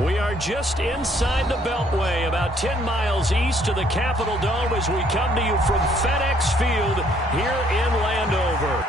We are just inside the Beltway, about 10 miles east of the Capitol Dome as we come to you from FedEx Field here in Landover.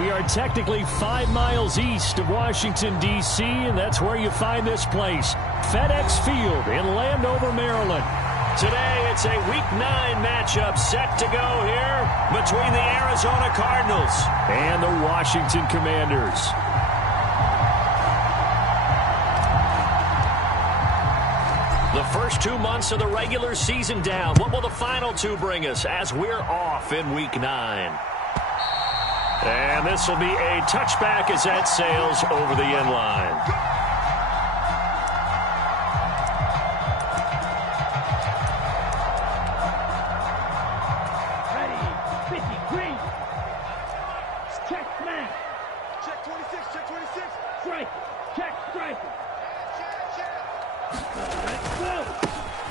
We are technically 5 miles east of Washington, D.C., and that's where you find this place, FedEx Field in Landover, Maryland. Today, it's a Week 9 matchup set to go here between the Arizona Cardinals and the Washington Commanders. The first 2 months of the regular season down. What will the final 2 bring us as we're off in Week 9? And this will be a touchback as that sails over the end line. Ready, 50, green. Check, man. Check 26, check 26. Strike, check, strike.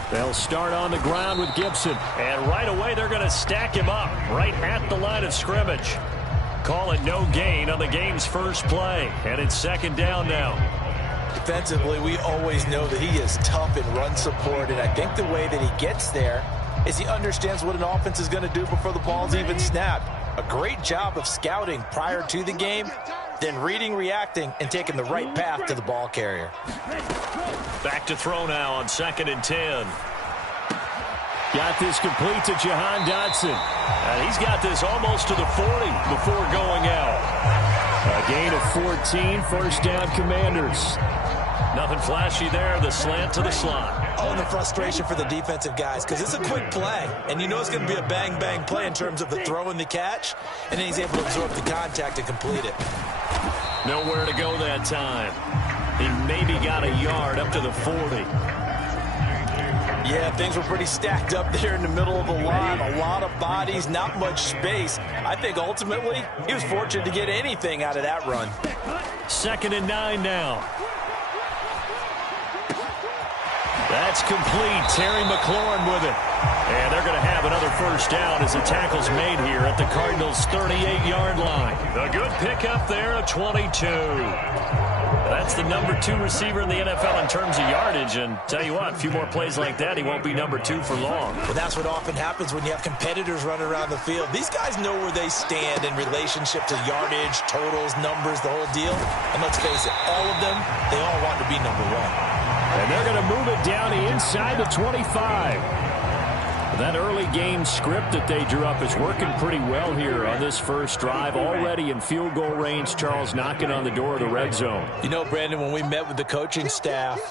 They'll start on the ground with Gibson. And right away, they're going to stack him up right at the line of scrimmage. Call it no gain on the game's first play. And it's second down now. Defensively, we always know that he is tough in run support. And I think the way that he gets there is he understands what an offense is going to do before the ball's even snapped. A great job of scouting prior to the game, then reading, reacting, and taking the right path to the ball carrier. Back to throw now on 2nd and 10. Got this complete to Jahan Dotson. And he's got this almost to the 40 before going out. A gain of 14, first down Commanders. Nothing flashy there, the slant to the slot. Oh, and the frustration for the defensive guys, because it's a quick play, and you know it's going to be a bang-bang play in terms of the throw and the catch, and then he's able to absorb the contact and complete it. Nowhere to go that time. He maybe got a yard up to the 40. Yeah, things were pretty stacked up there in the middle of the line. A lot of bodies, not much space. I think ultimately he was fortunate to get anything out of that run. 2nd and 9 now. That's complete. Terry McLaurin with it. And they're going to have another first down as the tackle's made here at the Cardinals' 38-yard line. A good pickup there at 22. That's the number 2 receiver in the NFL in terms of yardage. And tell you what, a few more plays like that, he won't be number 2 for long. Well, that's what often happens when you have competitors running around the field. These guys know where they stand in relationship to yardage, totals, numbers, the whole deal. And let's face it, all of them, they all want to be number 1. And they're going to move it down to inside the 25. That early game script that they drew up is working pretty well here on this first drive. Already in field goal range, Charles knocking on the door of the red zone. You know, Brandon, when we met with the coaching staff,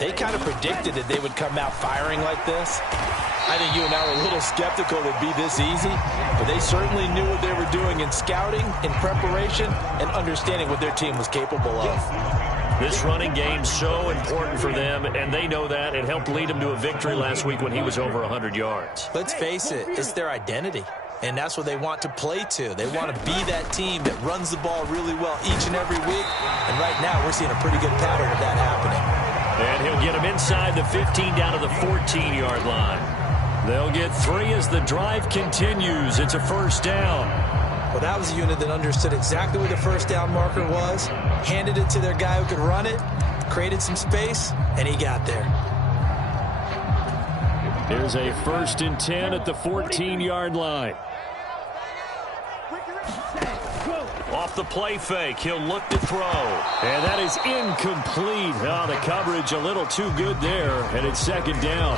they kind of predicted that they would come out firing like this. I think you and I were a little skeptical it would be this easy, but they certainly knew what they were doing in scouting, in preparation, and understanding what their team was capable of. This running game's so important for them, and they know that. It helped lead them to a victory last week when he was over 100 yards. Let's face it, it's their identity. And that's what they want to play to. They want to be that team that runs the ball really well each and every week. And right now, we're seeing a pretty good pattern of that happening. And he'll get him inside the 15 down to the 14-yard line. They'll get 3 as the drive continues. It's a first down. Well, that was a unit that understood exactly where the first down marker was, handed it to their guy who could run it, created some space, and he got there. Here's a 1st and 10 at the 14-yard line. Off the play fake, he'll look to throw. And that is incomplete. Oh, the coverage a little too good there, and it's 2nd down.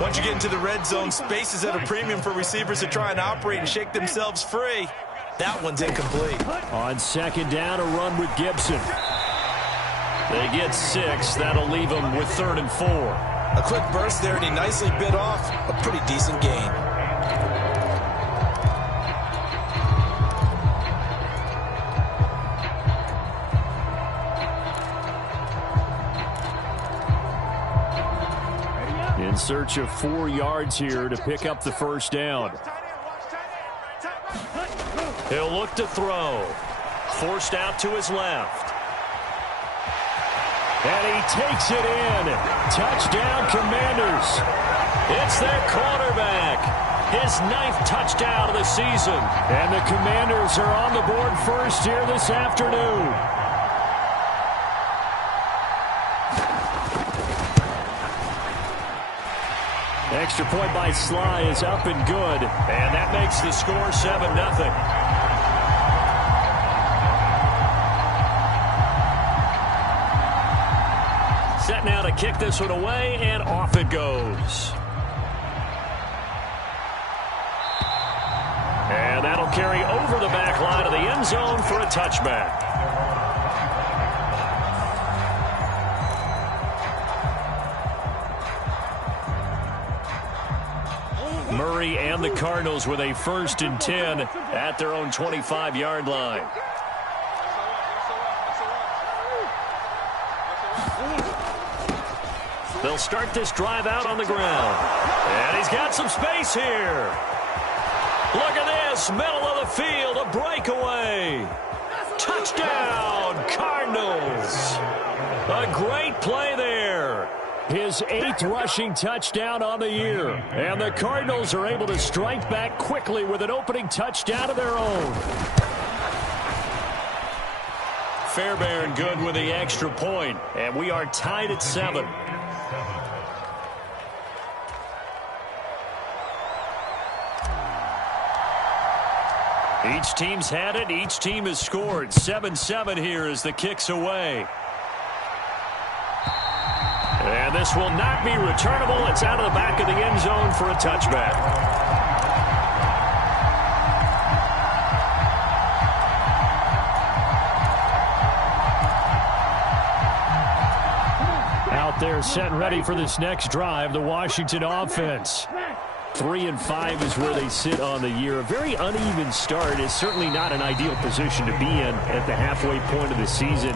Once you get into the red zone, space is at a premium for receivers to try and operate and shake themselves free. That one's incomplete. On 2nd down, a run with Gibson. They get 6. That'll leave them with 3rd and 4. A quick burst there, and he nicely bit off a pretty decent gain. In search of 4 yards here to pick up the first down. He'll look to throw. Forced out to his left. And he takes it in. Touchdown, Commanders. It's their quarterback. His 9th touchdown of the season. And the Commanders are on the board first here this afternoon. Extra point by Sly is up and good. And that makes the score 7-0. Set now to kick this one away, and off it goes. And that'll carry over the back line of the end zone for a touchback. Murray and the Cardinals with a 1st and 10 at their own 25-yard line. They'll start this drive out on the ground. And he's got some space here. Look at this, middle of the field, a breakaway. Touchdown, Cardinals. A great play there. His 8th rushing touchdown on the year. And the Cardinals are able to strike back quickly with an opening touchdown of their own. Fairbairn good with the extra point. And we are tied at 7. Each team's had it. Each team has scored. 7-7 here as the kick's away. And this will not be returnable. It's out of the back of the end zone for a touchback. Out there set and ready for this next drive, the Washington offense. 3-5 is where they sit on the year. A very uneven start is certainly not an ideal position to be in at the halfway point of the season.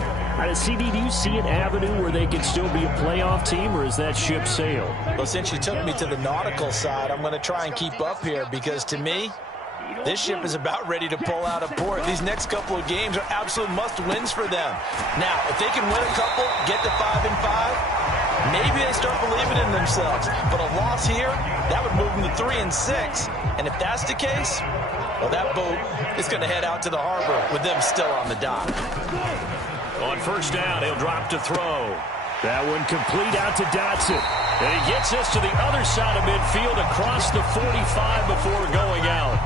CD, do you see an avenue where they can still be a playoff team, or is that ship sailed? Well, since you took me to the nautical side, I'm going to try and keep up here because, to me, this ship is about ready to pull out of port. These next couple of games are absolute must-wins for them. Now, if they can win a couple, get to 5-5, maybe they start believing in themselves. But a loss here, that would move them to 3-6. And if that's the case, well, that boat is going to head out to the harbor with them still on the dock. On first down, he'll drop to throw. That one complete out to Dotson. And he gets this to the other side of midfield across the 45 before going out.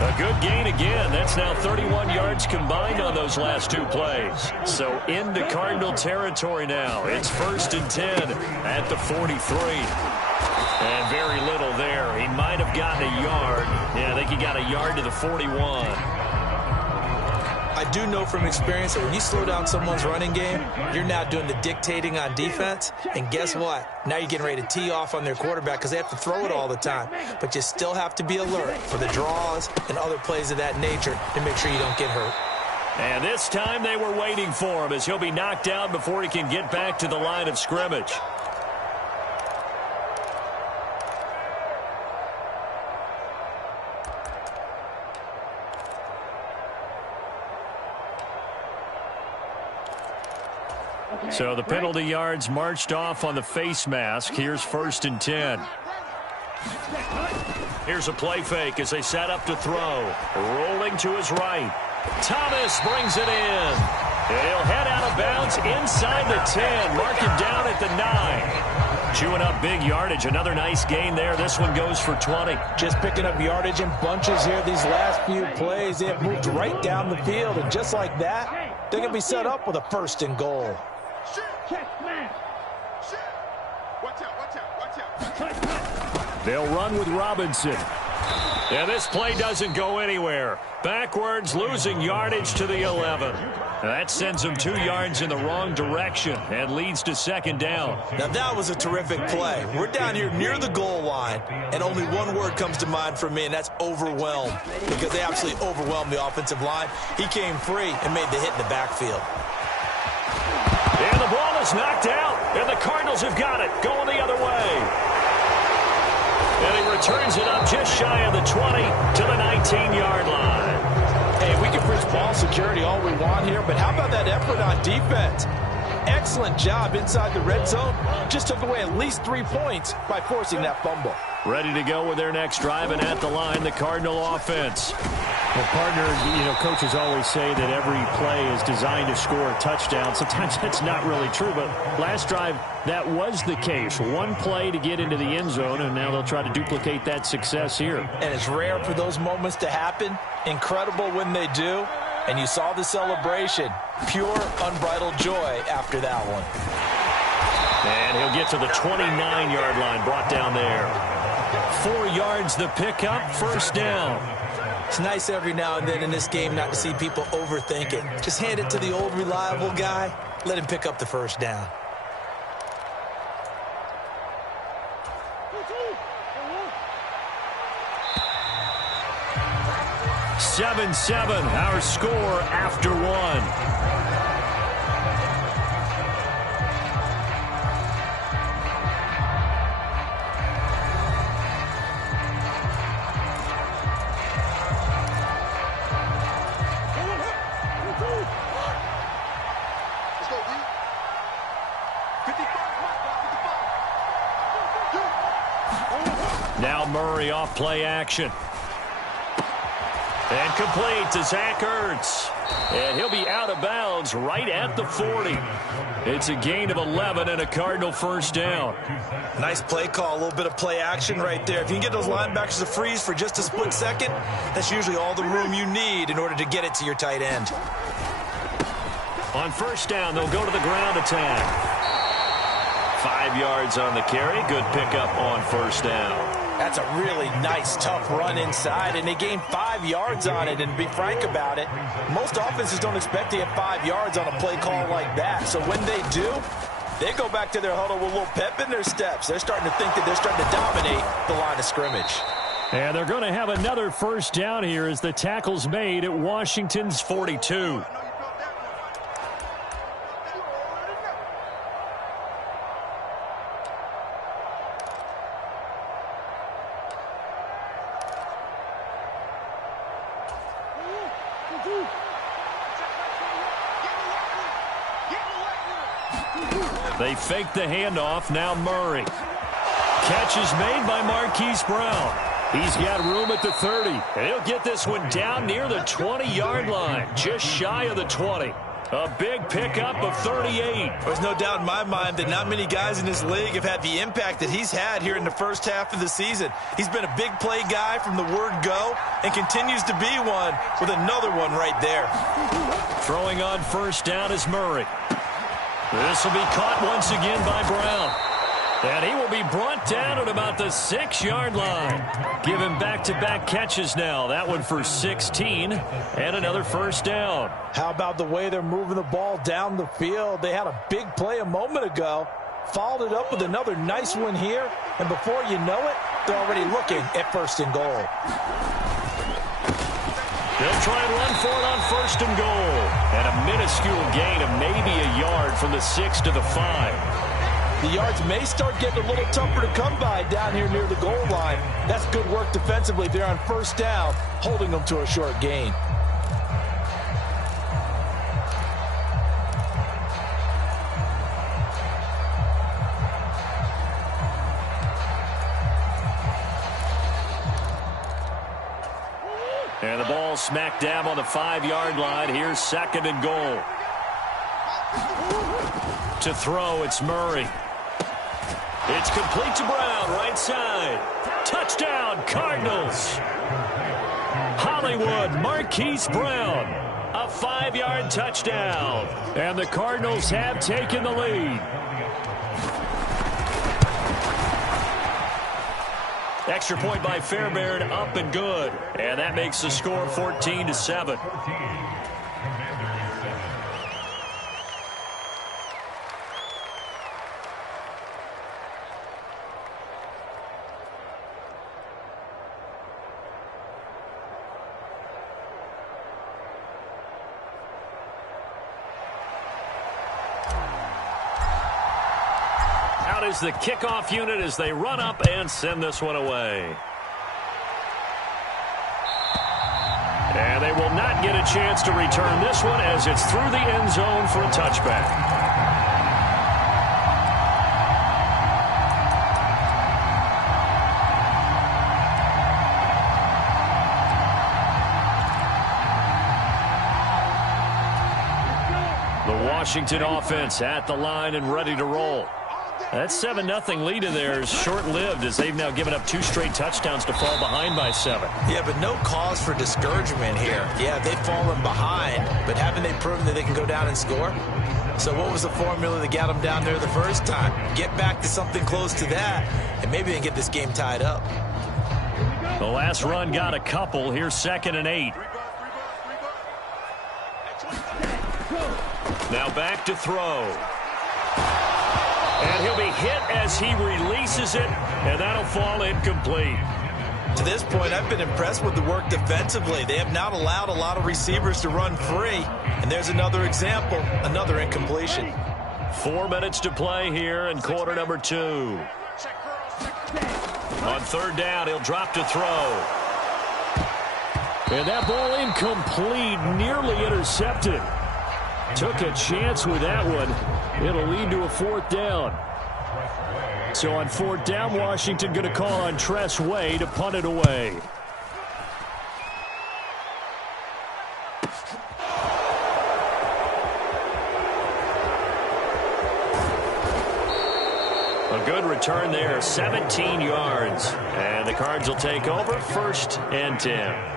A good gain again. That's now 31 yards combined on those last 2 plays. So into Cardinal territory now. It's 1st and 10 at the 43. And very little there. He might have gotten a yard. Yeah, I think he got a yard to the 41. I do know from experience that when you slow down someone's running game, you're now doing the dictating on defense. And guess what? Now you're getting ready to tee off on their quarterback because they have to throw it all the time. But you still have to be alert for the draws and other plays of that nature to make sure you don't get hurt. And this time they were waiting for him as he'll be knocked down before he can get back to the line of scrimmage. So the penalty yards marched off on the face mask. Here's 1st and 10. Here's a play fake as they set up to throw. Rolling to his right. Thomas brings it in. He'll head out of bounds inside the 10. Mark him down at the 9. Chewing up big yardage. Another nice gain there. This one goes for 20. Just picking up yardage in bunches here these last few plays. They have moved right down the field. And just like that, they're going to be set up with a 1st and goal. They'll run with Robinson. And this play doesn't go anywhere. Backwards, losing yardage to the 11. That sends them 2 yards in the wrong direction and leads to 2nd down. Now that was a terrific play. We're down here near the goal line, and only one word comes to mind for me, and that's overwhelmed, because they absolutely overwhelmed the offensive line. He came free and made the hit in the backfield. And the ball is knocked out, and the Cardinals have got it, going the other way. And he returns it up just shy of the 20 to the 19-yard line. Hey, we can preach ball security all we want here, but how about that effort on defense? Excellent job inside the red zone. Just took away at least 3 points by forcing that fumble. Ready to go with their next drive, and at the line, the Cardinal offense. Well, partner, coaches always say that every play is designed to score a touchdown. Sometimes that's not really true, but last drive, that was the case. One play to get into the end zone, and now they'll try to duplicate that success here. And it's rare for those moments to happen. Incredible when they do. And you saw the celebration. Pure, unbridled joy after that one. And he'll get to the 29-yard line, brought down there. 4 yards the pickup, 1st down. It's nice every now and then in this game not to see people overthink it. Just hand it to the old reliable guy. Let him pick up the 1st down. Seven, our score after 1. Now Murray off play action. And complete to Zach Ertz. And he'll be out of bounds right at the 40. It's a gain of 11 and a Cardinal 1st down. Nice play call, a little bit of play action right there. If you can get those linebackers to freeze for just a split second, that's usually all the room you need in order to get it to your tight end. On 1st down, they'll go to the ground attack. 5 yards on the carry. Good pickup on 1st down. That's a really nice, tough run inside, and they gained 5 yards on it. And to be frank about it, most offenses don't expect to get 5 yards on a play call like that. So when they do, they go back to their huddle with a little pep in their steps. They're starting to think that they're starting to dominate the line of scrimmage. And they're going to have another 1st down here as the tackle's made at Washington's 42. They fake the handoff. Now Murray. Catch is made by Marquise Brown. He's got room at the 30. And he'll get this one down near the 20-yard line, just shy of the 20. A big pickup of 38. There's no doubt in my mind that not many guys in this league have had the impact that he's had here in the 1st half of the season. He's been a big play guy from the word go and continues to be one with another one right there. Throwing on 1st down is Murray. This will be caught once again by Brown. And he will be brought down at about the 6-yard line. Give him back-to-back catches now. That one for 16 and another 1st down. How about the way they're moving the ball down the field? They had a big play a moment ago. Followed it up with another nice one here. And before you know it, they're already looking at 1st and goal. They'll try and run for it on 1st and goal. And a minuscule gain of maybe a yard from the 6 to the 5. The yards may start getting a little tougher to come by down here near the goal line. That's good work defensively there on 1st down, holding them to a short gain. ball smack dab on the 5-yard line. Here's 2nd and goal. To throw, it's Murray. It's complete to Brown, right side. Touchdown, Cardinals. Hollywood, Marquise Brown. A 5-yard touchdown. And the Cardinals have taken the lead. Extra point by Fairbairn, up and good. And that makes the score 14-7. Is the kickoff unit as they run up and send this one away. And they will not get a chance to return this one as it's through the end zone for a touchback. The Washington offense at the line and ready to roll. That 7-0 lead of theirs short-lived as they've now given up 2 straight touchdowns to fall behind by 7. Yeah, but no cause for discouragement here. Yeah, they've fallen behind, but haven't they proven that they can go down and score? So what was the formula that got them down there the first time? Get back to something close to that, and maybe they can get this game tied up. The last run got a couple. Here's 2nd and 8. Now back to throw. And he'll be hit as he releases it, and that'll fall incomplete. To this point, I've been impressed with the work defensively. They have not allowed a lot of receivers to run free. And there's another example, another incompletion. 4 minutes to play here in quarter number 2. On 3rd down, he'll drop to throw. And that ball incomplete, nearly intercepted. Took a chance with that one. It'll lead to a 4th down. So on 4th down, Washington going to call on Tress Way to punt it away. A good return there, 17 yards. And the Cards will take over, 1st and 10.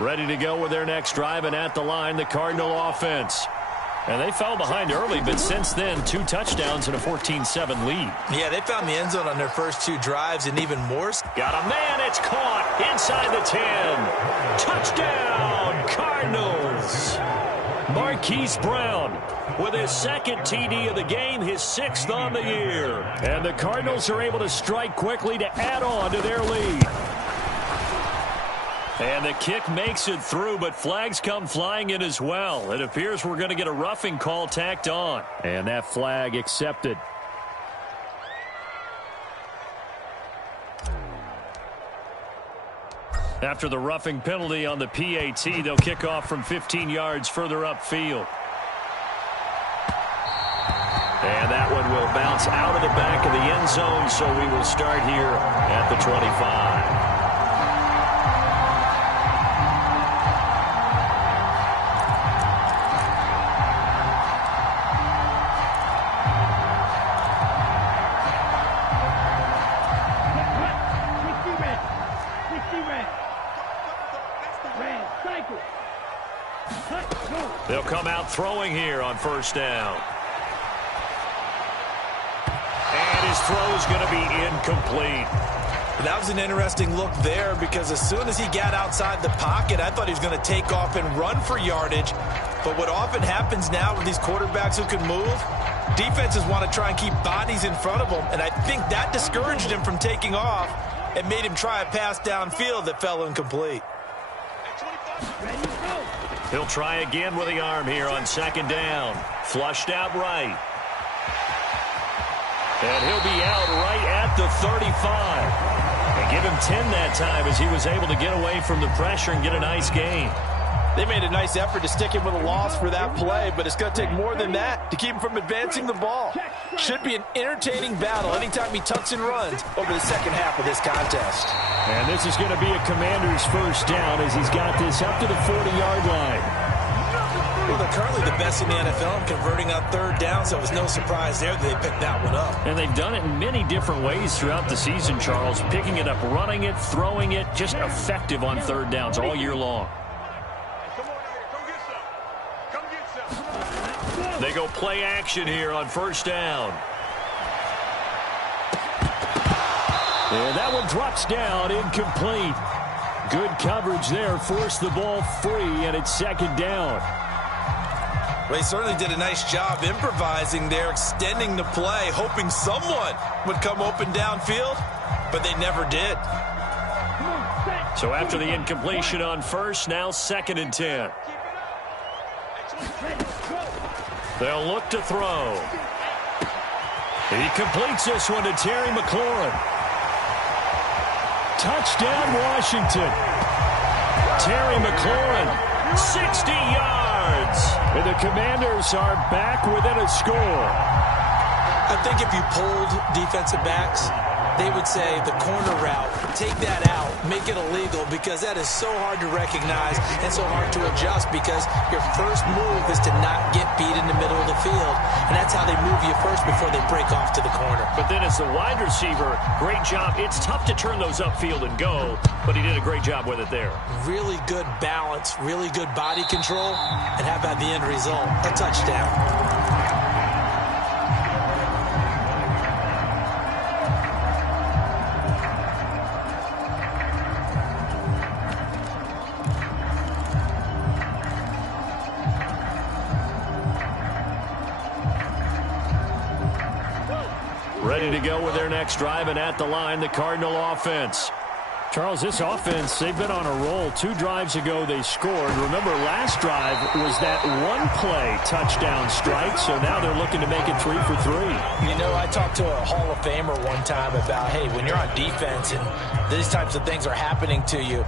Ready to go with their next drive, and at the line, the Cardinal offense. And they fell behind early, but since then, 2 touchdowns and a 14-7 lead. Yeah, they found the end zone on their first 2 drives, and even more. Got a man, it's caught inside the 10. Touchdown, Cardinals. Marquise Brown with his 2nd TD of the game, his 6th on the year. And the Cardinals are able to strike quickly to add on to their lead. And the kick makes it through, but flags come flying in as well. It appears we're going to get a roughing call tacked on. And that flag accepted. After the roughing penalty on the PAT, they'll kick off from 15 yards further upfield. And that one will bounce out of the back of the end zone, so we will start here at the 25. They'll come out throwing here on 1st down. And his throw is going to be incomplete. That was an interesting look there because as soon as he got outside the pocket, I thought he was going to take off and run for yardage. But what often happens now with these quarterbacks who can move, defenses want to try and keep bodies in front of them. And I think that discouraged him from taking off and made him try a pass downfield that fell incomplete. He'll try again with the arm here on 2nd down. Flushed out right. And he'll be out right at the 35. And give him 10 that time as he was able to get away from the pressure and get a nice gain. They made a nice effort to stick him with a loss for that play, but it's going to take more than that to keep him from advancing the ball. Should be an entertaining battle anytime he tucks and runs over the second half of this contest. And this is going to be a Commander's first down as he's got this up to the 40-yard line. Well, they're currently the best in the NFL in converting on third down, so it was no surprise there that they picked that one up. And they've done it in many different ways throughout the season, Charles. Picking it up, running it, throwing it, just effective on third downs all year long. They go play action here on first down. And that one drops down, incomplete. Good coverage there, forced the ball free, and it's second down. Well, he certainly did a nice job improvising there, extending the play, hoping someone would come open downfield, but they never did. So after the incompletion on first, now 2nd and 10. They'll look to throw. He completes this one to Terry McLaurin. Touchdown, Washington. Terry McLaurin, 60 yards. And the Commanders are back within a score. I think if you polled defensive backs, they would say the corner route, take that out, make it illegal, because that is so hard to recognize and so hard to adjust, because your first move is to not get beat in the middle of the field. And that's how they move you first before they break off to the corner. But then as the wide receiver, great job. It's tough to turn those upfield and go, but he did a great job with it there. Really good balance, really good body control, and how about the end result? A touchdown. Ready to go with their next drive, and at the line, the Cardinal offense. Charles, this offense, they've been on a roll. 2 drives ago, they scored. Remember, last drive was that one-play touchdown strike, so now they're looking to make it 3 for 3. You know, I talked to a Hall of Famer one time about, hey, when you're on defense and these types of things are happening to you,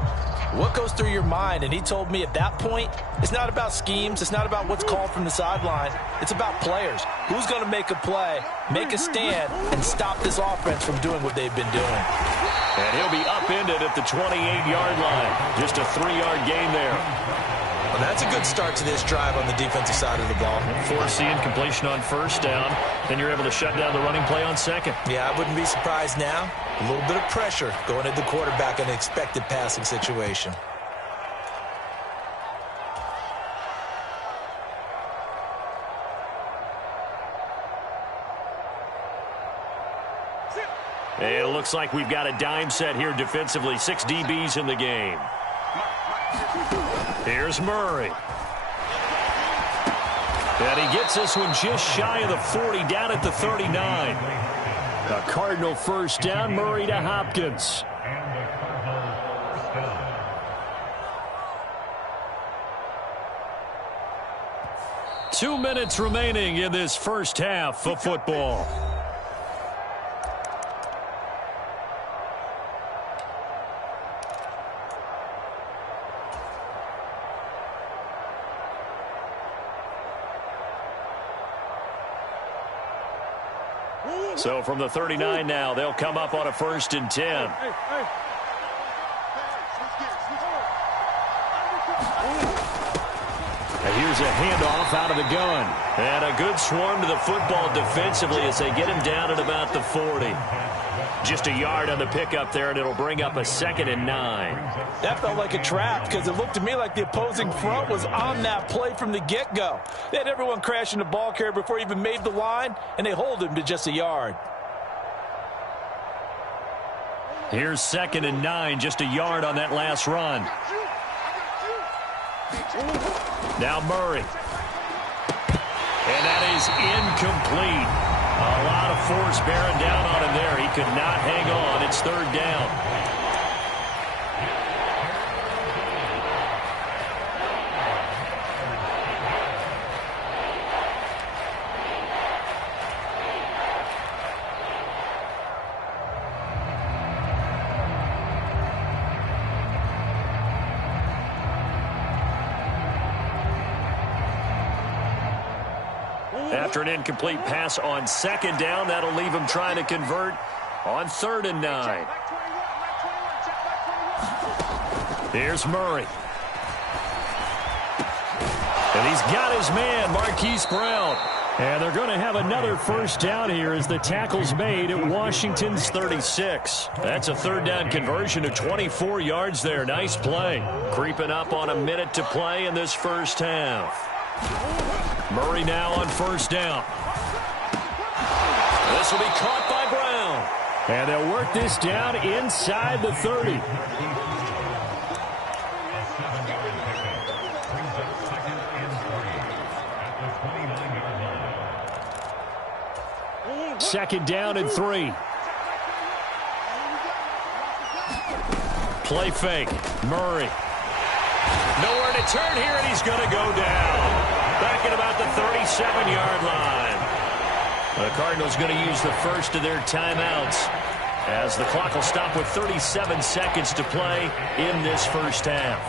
what goes through your mind? And he told me at that point, it's not about schemes. It's not about what's called from the sideline. It's about players. Who's going to make a play, make a stand, and stop this offense from doing what they've been doing. And he'll be upended at the 28-yard line. Just a 3-yard gain there. Well, that's a good start to this drive on the defensive side of the ball. Force the incompletion on first down. Then you're able to shut down the running play on second. Yeah, I wouldn't be surprised now. A little bit of pressure going at the quarterback in an expected passing situation. And it looks like we've got a dime set here defensively. 6 DBs in the game. Here's Murray. And he gets this one just shy of the 40, down at the 39. A Cardinal first down, Murray to Hopkins. Two minutes remaining in this first half of football. So from the 39 now, they'll come up on a 1st and 10. And here's a handoff out of the gun. And a good swarm to the football defensively as they get him down at about the 40. Just a yard on the pickup there, and it'll bring up a 2nd and 9. That felt like a trap because it looked to me like the opposing front was on that play from the get-go. They had everyone crashing the ball carrier before he even made the line, and they hold him to just a yard. Here's 2nd and 9, just a yard on that last run. Now Murray. And that is incomplete. A lot of force bearing down on him there. He could not hang on. It's 3rd down. after an incomplete pass on second down. That'll leave him trying to convert on 3rd and 9. Here's Murray. And he's got his man, Marquise Brown. And they're going to have another first down here as the tackle's made at Washington's 36. That's a 3rd down conversion of 24 yards there. Nice play. Creeping up on a minute to play in this first half. Murray now on 1st down. This will be caught by Brown. And they'll work this down inside the 30. Second down and 3. Play fake. Murray. Nowhere to turn here, and he's going to go down. Back at about the 37-yard line. The Cardinals going to use the first of their timeouts as the clock will stop with 37 seconds to play in this first half.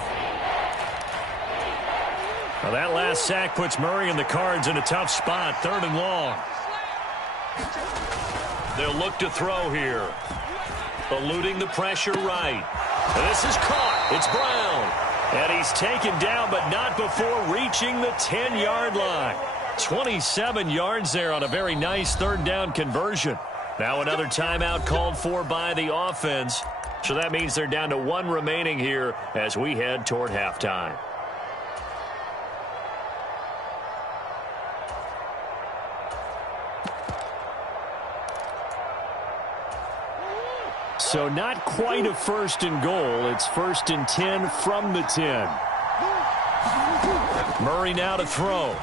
Now that last sack puts Murray and the Cards in a tough spot. 3rd and long. They'll look to throw here. Eluding the pressure right. And this is caught. It's Brown. And he's taken down, but not before reaching the 10-yard line. 27 yards there on a very nice 3rd down conversion. Now another timeout called for by the offense. So that means they're down to 1 remaining here as we head toward halftime. So not quite a 1st and goal. It's 1st and 10 from the 10. Murray now to throw.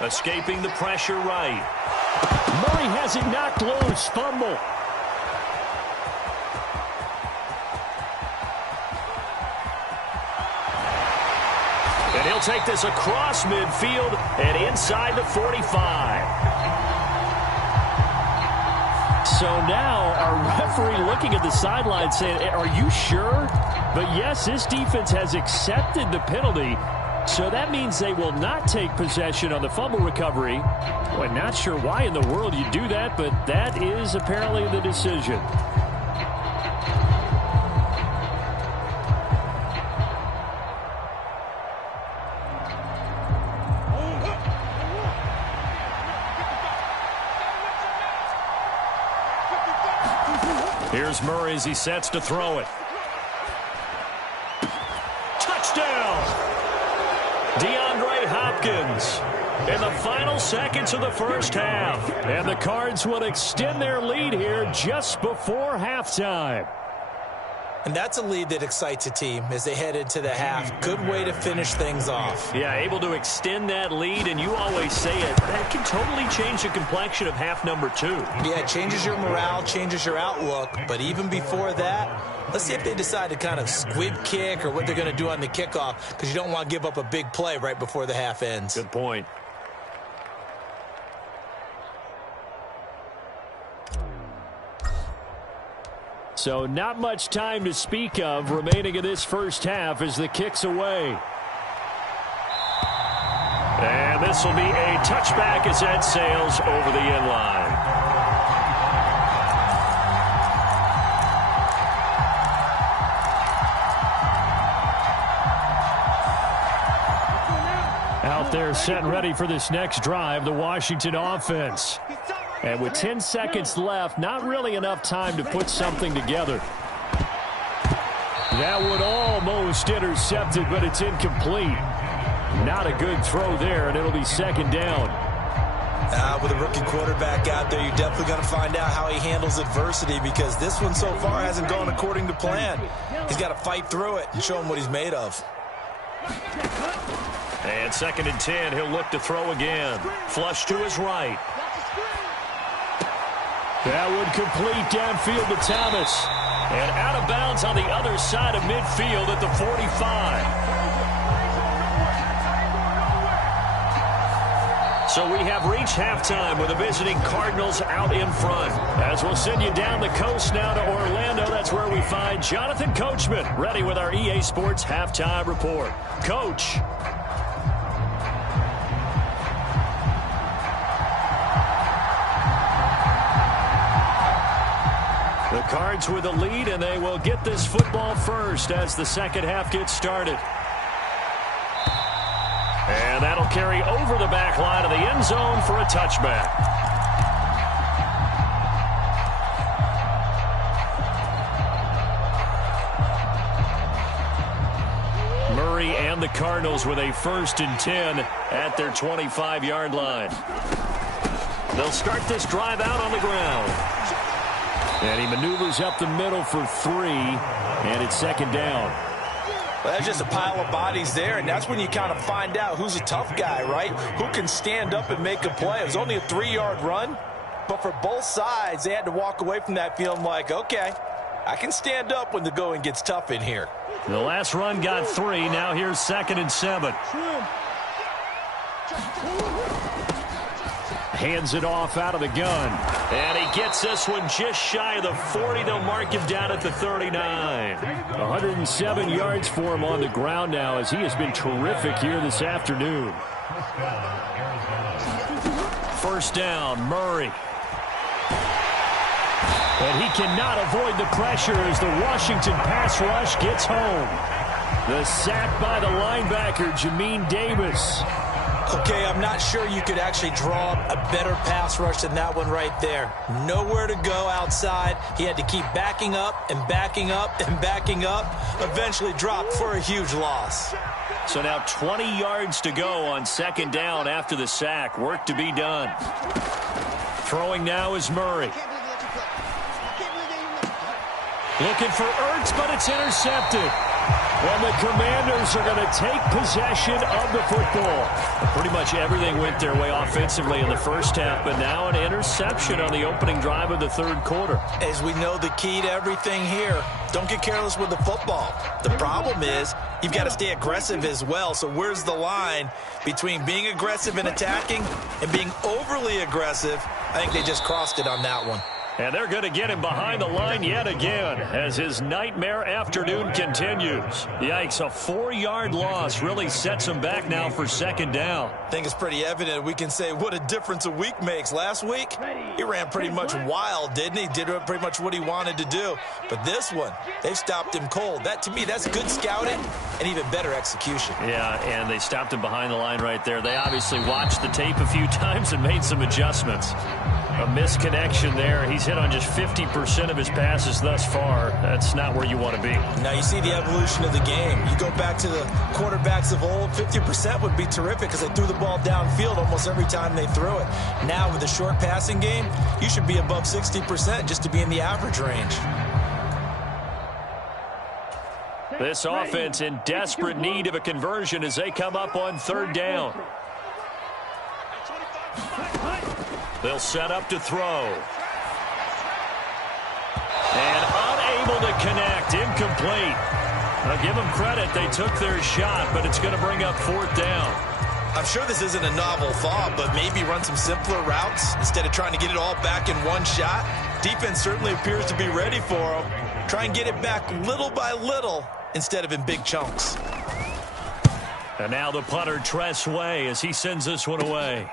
Escaping the pressure right. Murray has it knocked loose. Fumble. And he'll take this across midfield and inside the 45. So now our referee looking at the sideline saying, are you sure? But yes, this defense has accepted the penalty. So that means they will not take possession on the fumble recovery. Well, not sure why in the world you do that, but that is apparently the decision. Here's Murray as he sets to throw it. Touchdown! DeAndre Hopkins in the final seconds of the first half. And the Cards will extend their lead here just before halftime. And that's a lead that excites a team as they head into the half. Good way to finish things off. Yeah, able to extend that lead, and you always say it, that can totally change the complexion of half number 2. Yeah, it changes your morale, changes your outlook. But even before that, let's see if they decide to kind of squib kick or what they're going to do on the kickoff, because you don't want to give up a big play right before the half ends. Good point. So not much time to speak of remaining in this first half as the kick's away. And this will be a touchback as that sails over the end line. Out there set and ready for this next drive, the Washington offense. And with 10 seconds left, not really enough time to put something together. That would almost intercept it, but it's incomplete. Not a good throw there, and it'll be 2nd down. With a rookie quarterback out there, you're definitely going to find out how he handles adversity, because this one so far hasn't gone according to plan. He's got to fight through it and show him what he's made of. And 2nd and 10, he'll look to throw again. Flush to his right. That would complete downfield to Thomas. And out of bounds on the other side of midfield at the 45. So we have reached halftime with the visiting Cardinals out in front. As we'll send you down the coast now to Orlando, that's where we find Jonathan Coachman, ready with our EA Sports Halftime Report. Coach. Cards with the lead, and they will get this football first as the second half gets started. And that'll carry over the back line of the end zone for a touchback. Murray and the Cardinals with a 1st and 10 at their 25-yard line. They'll start this drive out on the ground. And he maneuvers up the middle for 3, and it's 2nd down. Well, there's just a pile of bodies there, and that's when you kind of find out who's a tough guy, right? Who can stand up and make a play. It was only a 3-yard run, but for both sides, they had to walk away from that feeling like, okay, I can stand up when the going gets tough in here. The last run got 3. Now here's 2nd and 7. Hands it off out of the gun. And he gets this one just shy of the 40. They'll mark him down at the 39. 107 yards for him on the ground now as he has been terrific here this afternoon. 1st down, Murray. And he cannot avoid the pressure as the Washington pass rush gets home. The sack by the linebacker, Jamin Davis. Okay, I'm not sure you could actually draw a better pass rush than that one right there. Nowhere to go outside. He had to keep backing up and backing up and backing up. Eventually dropped for a huge loss. So now 20 yards to go on 2nd down after the sack. Work to be done. Throwing now is Murray. Looking for Ertz, but it's intercepted. And the Commanders are going to take possession of the football. Pretty much everything went their way offensively in the first half, but now an interception on the opening drive of the 3rd quarter. As we know, the key to everything here, don't get careless with the football. The problem is you've got to stay aggressive as well. So where's the line between being aggressive and attacking and being overly aggressive? I think they just crossed it on that one. And they're going to get him behind the line yet again as his nightmare afternoon continues. Yikes, a 4-yard loss really sets him back now for 2nd down. I think it's pretty evident. We can say what a difference a week makes. Last week, he ran pretty much wild, didn't he? Did pretty much what he wanted to do. But this one, they've stopped him cold. That, to me, that's good scouting and even better execution. Yeah, and they stopped him behind the line right there. They obviously watched the tape a few times and made some adjustments. A misconnection there. He's hit on just 50% of his passes thus far. That's not where you want to be. Now you see the evolution of the game. You go back to the quarterbacks of old, 50% would be terrific because they threw the ball downfield almost every time they threw it. Now with the short passing game, you should be above 60% just to be in the average range. This offense in desperate need of a conversion as they come up on 3rd down. They'll set up to throw. And unable to connect. Incomplete. I'll give them credit. They took their shot, but it's going to bring up 4th down. I'm sure this isn't a novel thought, but maybe run some simpler routes instead of trying to get it all back in one shot. Defense certainly appears to be ready for them. Try and get it back little by little instead of in big chunks. And now the punter, Tress Way, as he sends this one away.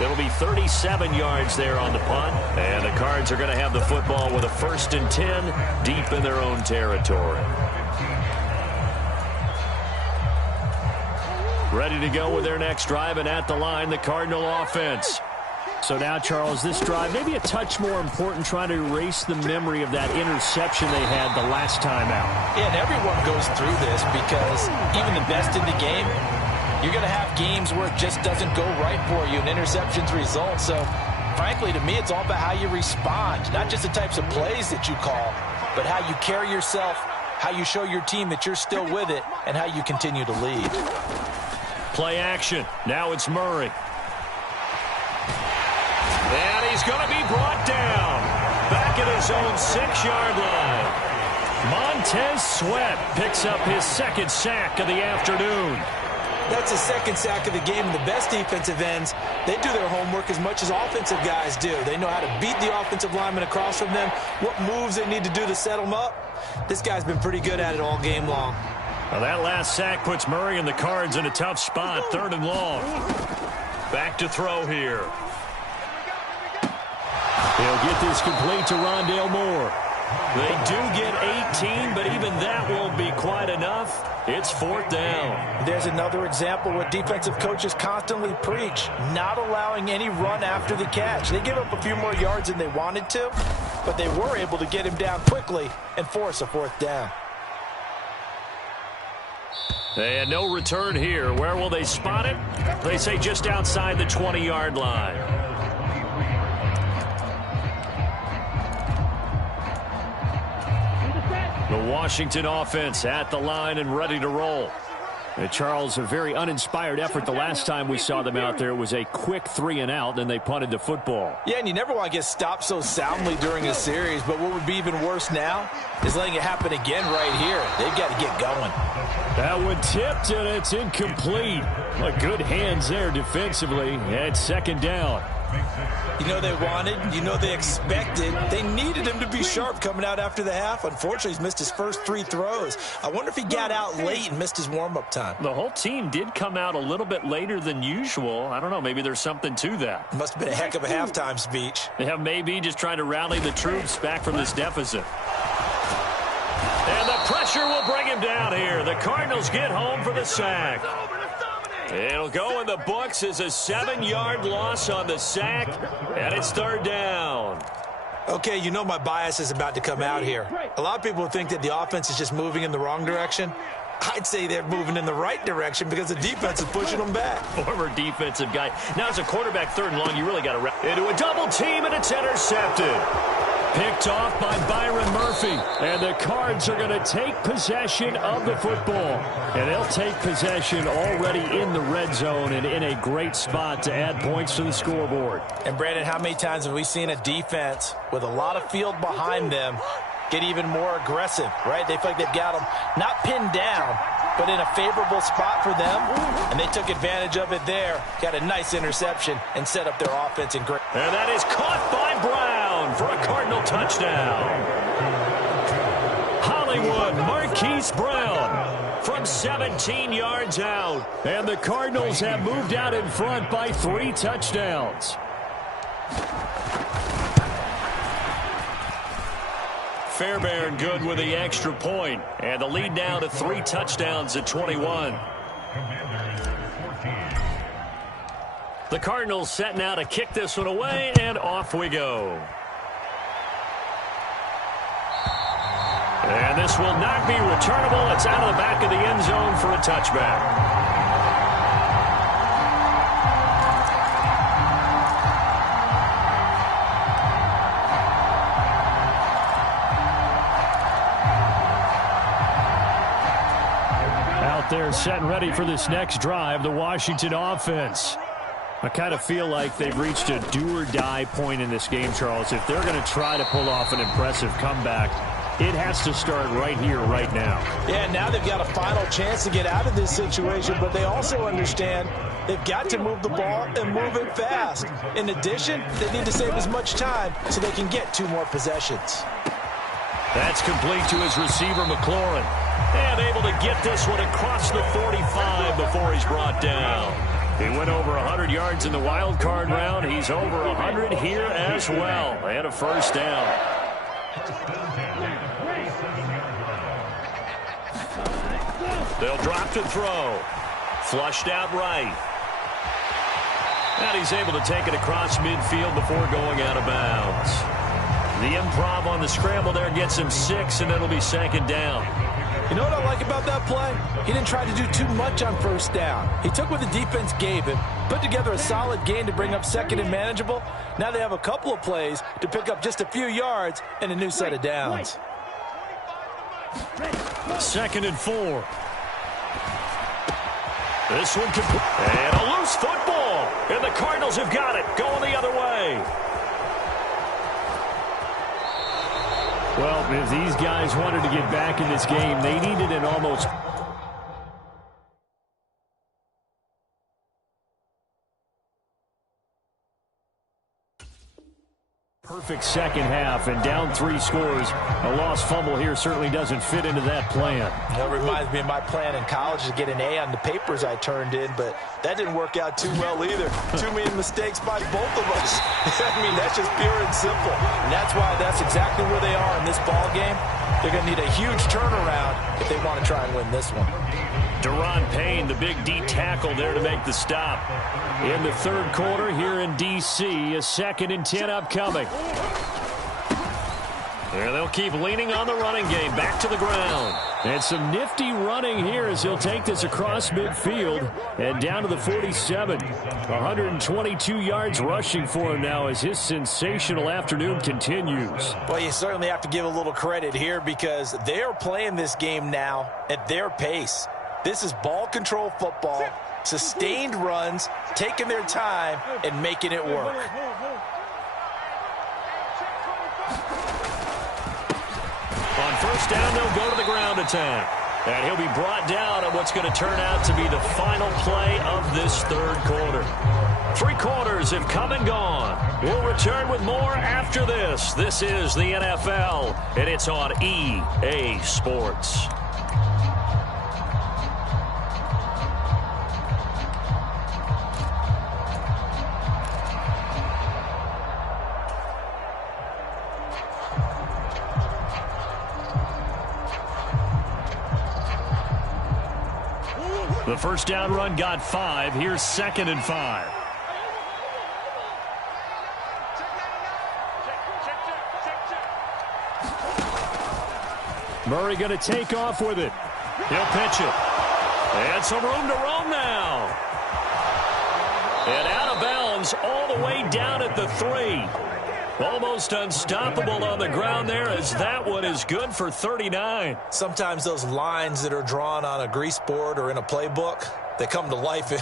It'll be 37 yards there on the punt. And the Cards are going to have the football with a 1st and 10 deep in their own territory. Ready to go with their next drive, and at the line, the Cardinal offense. So now, Charles, this drive maybe a touch more important, trying to erase the memory of that interception they had the last time out. Yeah, and everyone goes through this because even the best in the game, you're going to have games where it just doesn't go right for you, and interceptions result. So, frankly, to me, it's all about how you respond, not just the types of plays that you call, but how you carry yourself, how you show your team that you're still with it, and how you continue to lead. Play action. Now it's Murray. And he's going to be brought down. Back at his own 6-yard line. Montez Sweat picks up his 2nd sack of the afternoon. That's his 2nd sack of the game. And the best defensive ends, they do their homework as much as offensive guys do. They know how to beat the offensive lineman across from them, what moves they need to do to set them up. This guy's been pretty good at it all game long. Well, that last sack puts Murray and the Cards in a tough spot, 3rd and long. Back to throw here. He'll get this complete to Rondale Moore. They do get 18, but even that won't be quite enough. It's fourth down. There's another example what defensive coaches constantly preach, not allowing any run after the catch. They give up a few more yards than they wanted to, but they were able to get him down quickly and force a fourth down. And no return here. Where will they spot it? They say just outside the 20-yard line. The Washington offense at the line and ready to roll. Charles, a very uninspired effort the last time we saw them out there. It was a quick 3-and-out, and they punted the football. Yeah, and you never want to get stopped so soundly during a series, but what would be even worse now is letting it happen again right here. They've got to get going. That one tipped, and it's incomplete. Well, good hands there defensively at second down. You know they wanted, you know they expected. They needed him to be sharp coming out after the half. Unfortunately, he's missed his first 3 throws. I wonder if he got out late and missed his warm-up time. The whole team did come out a little bit later than usual. I don't know, maybe there's something to that. Must have been a heck of a halftime speech. Yeah, maybe just trying to rally the troops back from this deficit. And the pressure will bring him down here. The Cardinals get home for the sack. It'll go in the books as a 7-yard loss on the sack, and it's third down. Okay, you know my bias is about to come out here. A lot of people think that the offense is just moving in the wrong direction. I'd say they're moving in the right direction because the defense is pushing them back. Former defensive guy. Now as a quarterback, third and long, you really got to wrap into a double team, and it's intercepted. Picked off by Byron Murphy. And the Cards are going to take possession of the football. And they'll take possession already in the red zone and in a great spot to add points to the scoreboard. And Brandon, how many times have we seen a defense with a lot of field behind them get even more aggressive, right? They feel like they've got them not pinned down, but in a favorable spot for them, and they took advantage of it there. Got a nice interception and set up their offense in great. And that is caught by Brown for a Cardinal touchdown. Hollywood Marquise Brown from 17 yards out. And the Cardinals have moved out in front by 3 touchdowns. Fairbairn good with the extra point. And the lead now to 3 touchdowns at 21. The Cardinals set now to kick this one away, and off we go. And this will not be returnable. It's out of the back of the end zone for a touchback. They're set and ready for this next drive, the Washington offense. I kind of feel like they've reached a do-or-die point in this game, Charles. If they're going to try to pull off an impressive comeback, it has to start right here, right now. Yeah, now they've got a final chance to get out of this situation, but they also understand they've got to move the ball and move it fast. In addition, they need to save as much time so they can get 2 more possessions. That's complete to his receiver, McLaurin. And able to get this one across the 45 before he's brought down. He went over 100 yards in the wild card round. He's over 100 here as well. And a first down. They'll drop to throw. Flushed out right. And he's able to take it across midfield before going out of bounds. The improv on the scramble there gets him 6, and it'll be second down. You know what I like about that play? He didn't try to do too much on first down. He took what the defense gave him, put together a solid gain to bring up second and manageable. Now they have a couple of plays to pick up just a few yards and a new set of downs. 2nd and 4. This one complete. And a loose football. And the Cardinals have got it. Going the other way. Well, if these guys wanted to get back in this game, they needed an almost perfect second half, and down 3 scores. A lost fumble here certainly doesn't fit into that plan. That reminds me of my plan in college to get an A on the papers I turned in, but that didn't work out too well either. Too many mistakes by both of us. I mean, that's just pure and simple. And that's why that's exactly where they are in this ball game. They're going to need a huge turnaround if they want to try and win this one. Deron Payne, the big D tackle there to make the stop. In the third quarter here in D.C., a 2nd and 10 upcoming. And they'll keep leaning on the running game. Back to the ground. And some nifty running here as he'll take this across midfield and down to the 47. 122 yards rushing for him now as his sensational afternoon continues. Well, you certainly have to give a little credit here because they're playing this game now at their pace. This is ball control football, sustained runs, taking their time and making it work. On first down, they'll go to the ground attack. And he'll be brought down on what's going to turn out to be the final play of this third quarter. 3 quarters have come and gone. We'll return with more after this. This is the NFL, and it's on EA Sports. The first down run got 5. Here's 2nd and 5. Murray going to take off with it. He'll pitch it. And some room to roam now. And out of bounds all the way down at the 3. Almost unstoppable on the ground there as that one is good for 39. Sometimes those lines that are drawn on a grease board or in a playbook, they come to life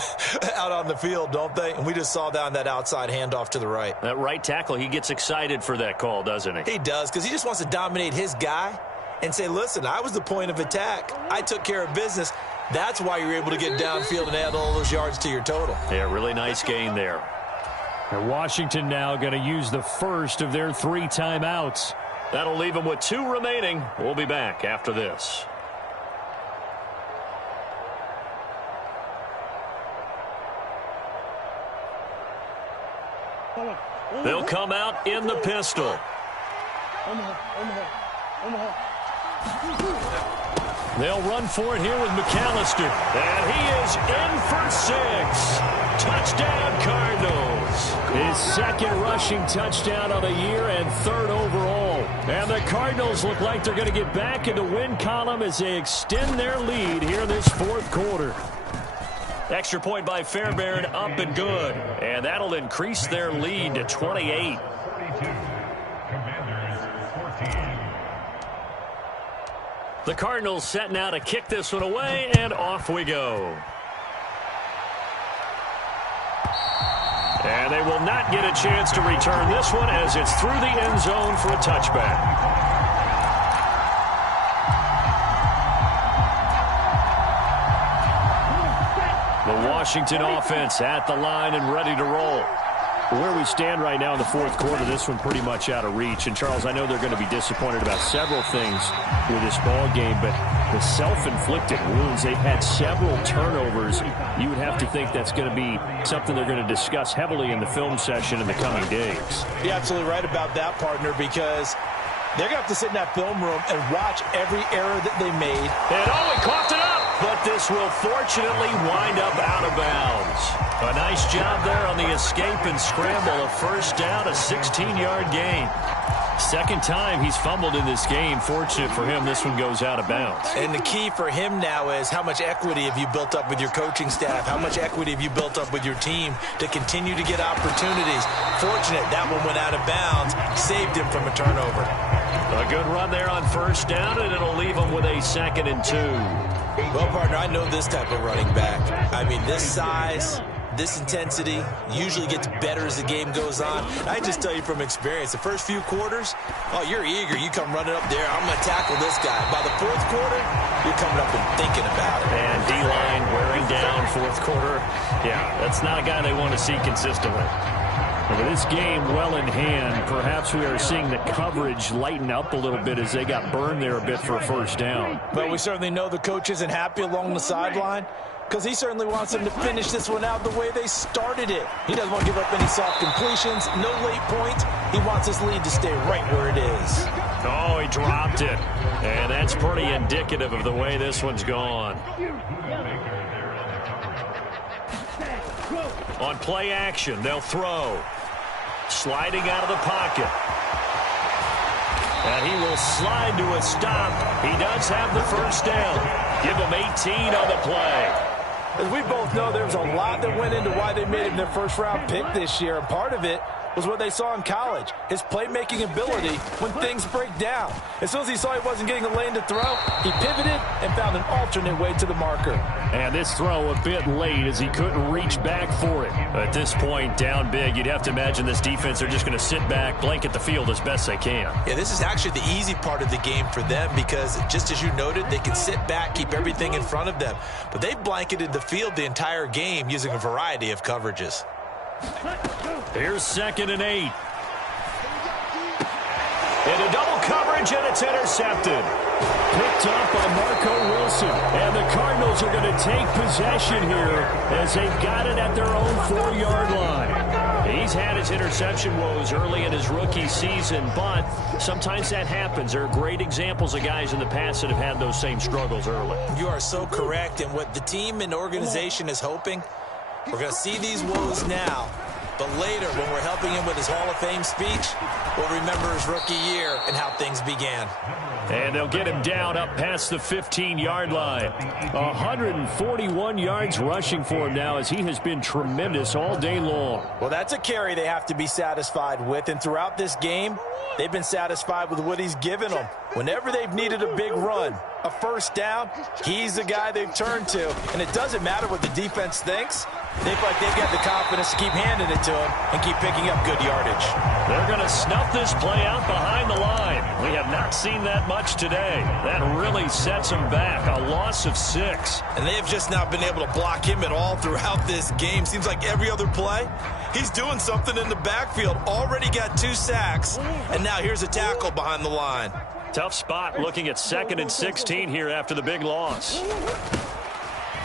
out on the field, don't they? And we just saw down that outside handoff to the right. That right tackle, he gets excited for that call, doesn't he? He does, because he just wants to dominate his guy and say, listen, I was the point of attack. I took care of business. That's why you're able to get downfield and add all those yards to your total. Yeah, really nice gain there. And Washington now going to use the first of their 3 timeouts. That'll leave them with 2 remaining. We'll be back after this. They'll come out in the pistol. They'll run for it here with McAllister. And he is in for 6. Touchdown, Cardinals. His 2nd rushing touchdown of the year and 3rd overall. And the Cardinals look like they're going to get back in the win column as they extend their lead here in this 4th quarter. Extra point by Fairbairn, up and good. And that'll increase their lead to 28. The Cardinals set now to kick this one away, and off we go. And they will not get a chance to return this one as it's through the end zone for a touchback. The Washington offense at the line and ready to roll. Where we stand right now in the 4th quarter, this one pretty much out of reach. And, Charles, I know they're going to be disappointed about several things with this ball game, but the self-inflicted wounds, they've had several turnovers. You would have to think that's going to be something they're going to discuss heavily in the film session in the coming days. You're absolutely right about that, partner, because they're going to have to sit in that film room and watch every error that they made. And he coughed it up, but this will fortunately wind up out of bounds. A nice job there on the escape and scramble. A first down, a 16-yard gain. 2nd time he's fumbled in this game. Fortunate for him, this one goes out of bounds. And the key for him now is how much equity have you built up with your coaching staff? How much equity have you built up with your team to continue to get opportunities? Fortunate that one went out of bounds, saved him from a turnover. A good run there on first down, and it'll leave him with a 2nd and 2. Well, partner, I know this type of running back. I mean, this size, this intensity usually gets better as the game goes on. I just tell you from experience, the first few quarters, oh, you're eager. You come running up there. I'm going to tackle this guy. By the 4th quarter, you're coming up and thinking about it. And D-line wearing down 4th quarter. Yeah, that's not a guy they want to see consistently. With this game well in hand, perhaps we are seeing the coverage lighten up a little bit as they got burned there a bit for a first down. But we certainly know the coach isn't happy along the sideline because he certainly wants them to finish this one out the way they started it. He doesn't want to give up any soft completions, no late points. He wants his lead to stay right where it is. Oh, he dropped it. And that's pretty indicative of the way this one's gone. On play action, they'll throw. Sliding out of the pocket. And he will slide to a stop. He does have the first down. Give him 18 on the play. As we both know, there's a lot that went into why they made him their first-round pick this year. And part of it was what they saw in college, his playmaking ability when things break down. As soon as he saw he wasn't getting a lane to throw, he pivoted and found an alternate way to the marker. And this throw a bit late as he couldn't reach back for it. At this point, down big, you'd have to imagine this defense are just going to sit back, blanket the field as best they can. Yeah, this is actually the easy part of the game for them because, just as you noted, they can sit back, keep everything in front of them. But they blanketed the field the entire game using a variety of coverages. Here's 2nd and 8. Into double coverage, and it's intercepted. Picked up by Marco Wilson. And the Cardinals are going to take possession here as they've got it at their own 4-yard line. He's had his interception woes early in his rookie season, but sometimes that happens. There are great examples of guys in the past that have had those same struggles early. You are so correct, and what the team and organization is hoping, we're going to see these woes now, but later when we're helping him with his Hall of Fame speech, we'll remember his rookie year and how things began. And they'll get him down up past the 15-yard line. 141 yards rushing for him now as he has been tremendous all day long. Well, that's a carry they have to be satisfied with, and throughout this game, they've been satisfied with what he's given them. Whenever they've needed a big run, a first down, he's the guy they've turned to. And it doesn't matter what the defense thinks. They feel like they've got the confidence to keep handing it to him and keep picking up good yardage. They're going to snuff this play out behind the line. We have not seen that much today. That really sets them back. A loss of 6. And they have just not been able to block him at all throughout this game. Seems like every other play, he's doing something in the backfield. Already got 2 sacks, and now here's a tackle behind the line. Tough spot looking at 2nd and 16 here after the big loss.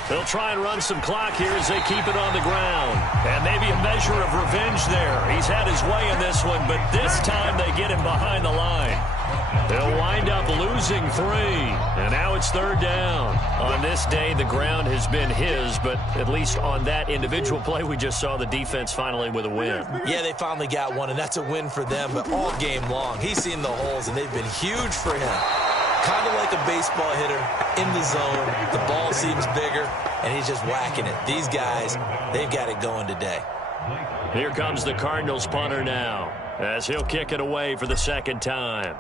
They'll try and run some clock here as they keep it on the ground. And maybe a measure of revenge there. He's had his way in this one, but this time they get him behind the line. They'll wind up losing 3. And now it's 3rd down. On this day, the ground has been his, but at least on that individual play, we just saw the defense finally with a win. Yeah, they finally got one, and that's a win for them. But all game long, he's seen the holes, and they've been huge for him. Kind of like a baseball hitter in the zone. The ball seems bigger, and he's just whacking it. These guys, they've got it going today. Here comes the Cardinals punter now, as he'll kick it away for the 2nd time.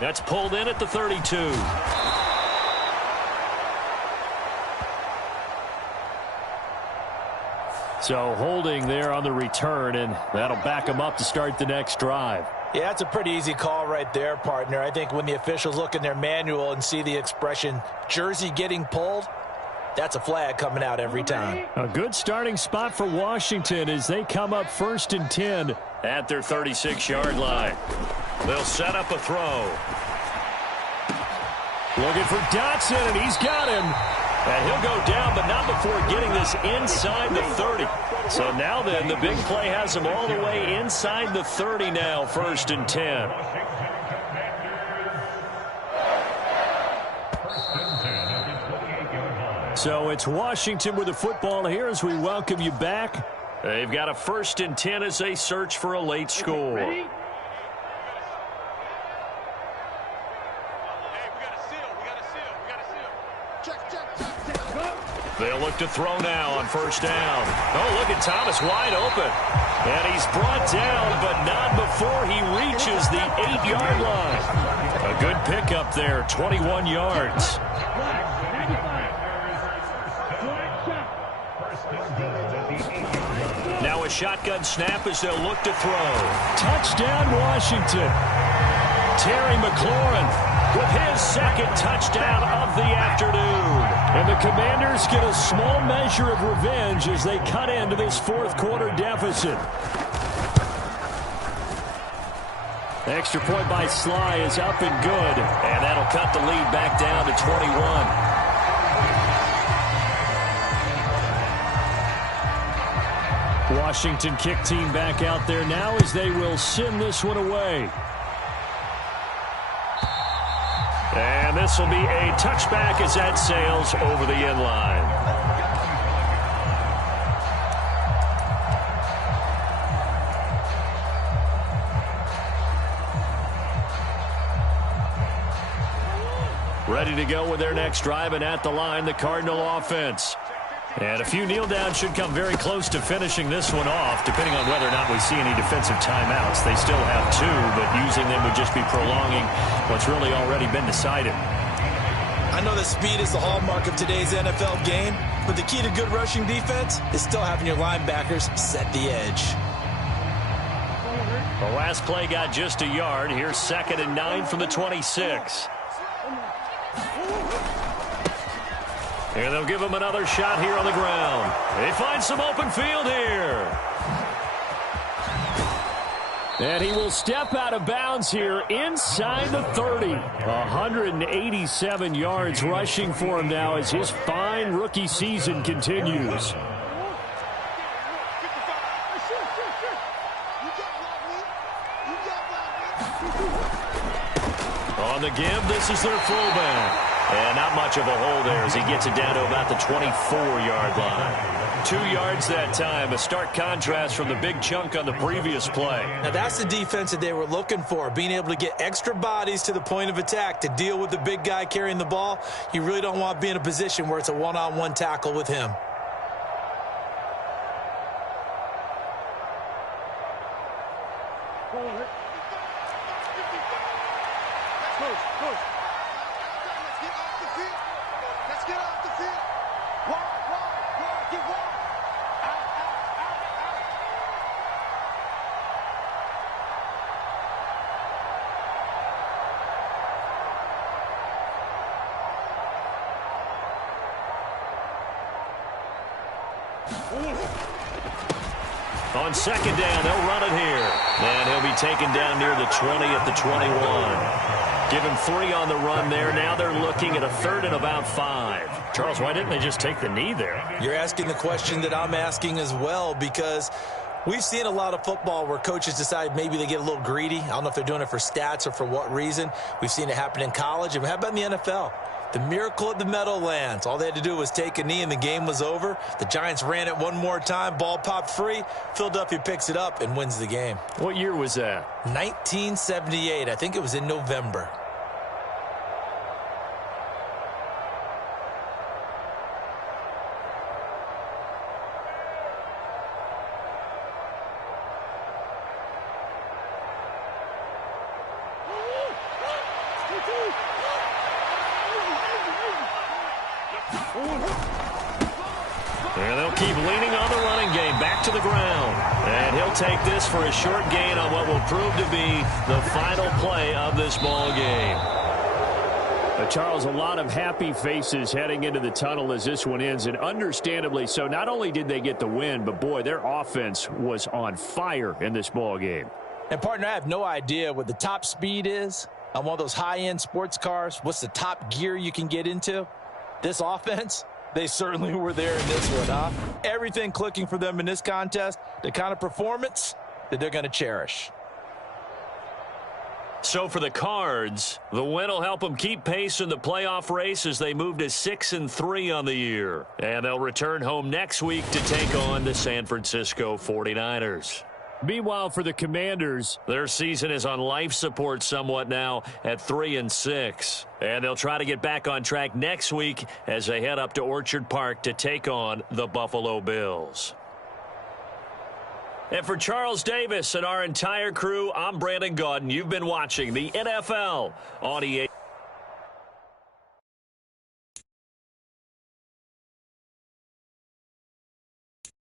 That's pulled in at the 32. So holding there on the return, and that'll back them up to start the next drive. Yeah, that's a pretty easy call right there, partner. I think when the officials look in their manual and see the expression jersey getting pulled, that's a flag coming out every time. A good starting spot for Washington as they come up 1st and 10 at their 36-yard line. They'll set up a throw. Looking for Dotson, and he's got him. And he'll go down, but not before getting this inside the 30. So now then, the big play has him all the way inside the 30 now, 1st and 10. So it's Washington with the football here as we welcome you back. They've got a 1st and 10 as they search for a late score. They'll look to throw now on 1st down. Oh, look at Thomas wide open. And he's brought down, but not before he reaches the 8-yard line. A good pickup there, 21 yards. Now a shotgun snap as they'll look to throw. Touchdown, Washington. Terry McLaurin with his second touchdown of the afternoon. And the Commanders get a small measure of revenge as they cut into this fourth quarter deficit. Extra point by Sly is up and good. And that'll cut the lead back down to 21. Washington kick team back out there now as they will send this one away. And this will be a touchback as that sails over the end line. Ready to go with their next drive, and at the line, the Cardinal offense. And a few kneel downs should come very close to finishing this one off, depending on whether or not we see any defensive timeouts. They still have 2, but using them would just be prolonging what's really already been decided. I know that speed is the hallmark of today's NFL game, but the key to good rushing defense is still having your linebackers set the edge. The last play got just a yard. Here's 2nd and 9 from the 26. And they'll give him another shot here on the ground. They find some open field here. And he will step out of bounds here inside the 30. 187 yards rushing for him now as his fine rookie season continues. On the give, this is their fullback. And not much of a hole there as he gets it down to about the 24-yard line. 2 yards that time, a stark contrast from the big chunk on the previous play. Now that's the defense that they were looking for, being able to get extra bodies to the point of attack to deal with the big guy carrying the ball. You really don't want to be in a position where it's a one-on-one tackle with him. On 2nd down, they'll run it here. And he'll be taken down near the 20 at the 21. Give him 3 on the run there. Now they're looking at a 3rd and about 5. Charles, why didn't they just take the knee there? You're asking the question that I'm asking as well, because we've seen a lot of football where coaches decide maybe they get a little greedy. I don't know if they're doing it for stats or for what reason. We've seen it happen in college, and how about in the NFL? The miracle at the Meadowlands. All they had to do was take a knee and the game was over. The Giants ran it one more time. Ball popped free. Philadelphia picks it up and wins the game. What year was that? 1978. I think it was in November. And they'll keep leaning on the running game. Back to the ground. And he'll take this for a short gain on what will prove to be the final play of this ball game. Charles, a lot of happy faces heading into the tunnel as this one ends, and understandably so. Not only did they get the win, but boy, their offense was on fire in this ball game. And partner, I have no idea what the top speed is on one of those high-end sports cars. What's the top gear you can get into? This offense, they certainly were there in this one, huh? Everything clicking for them in this contest, the kind of performance that they're going to cherish. So for the Cards, the win will help them keep pace in the playoff race as they move to 6-3 on the year. And they'll return home next week to take on the San Francisco 49ers. Meanwhile, for the Commanders, their season is on life support somewhat now at 3-6. And they'll try to get back on track next week as they head up to Orchard Park to take on the Buffalo Bills. And for Charles Davis and our entire crew, I'm Brandon Gaudin. You've been watching the NFL on EA.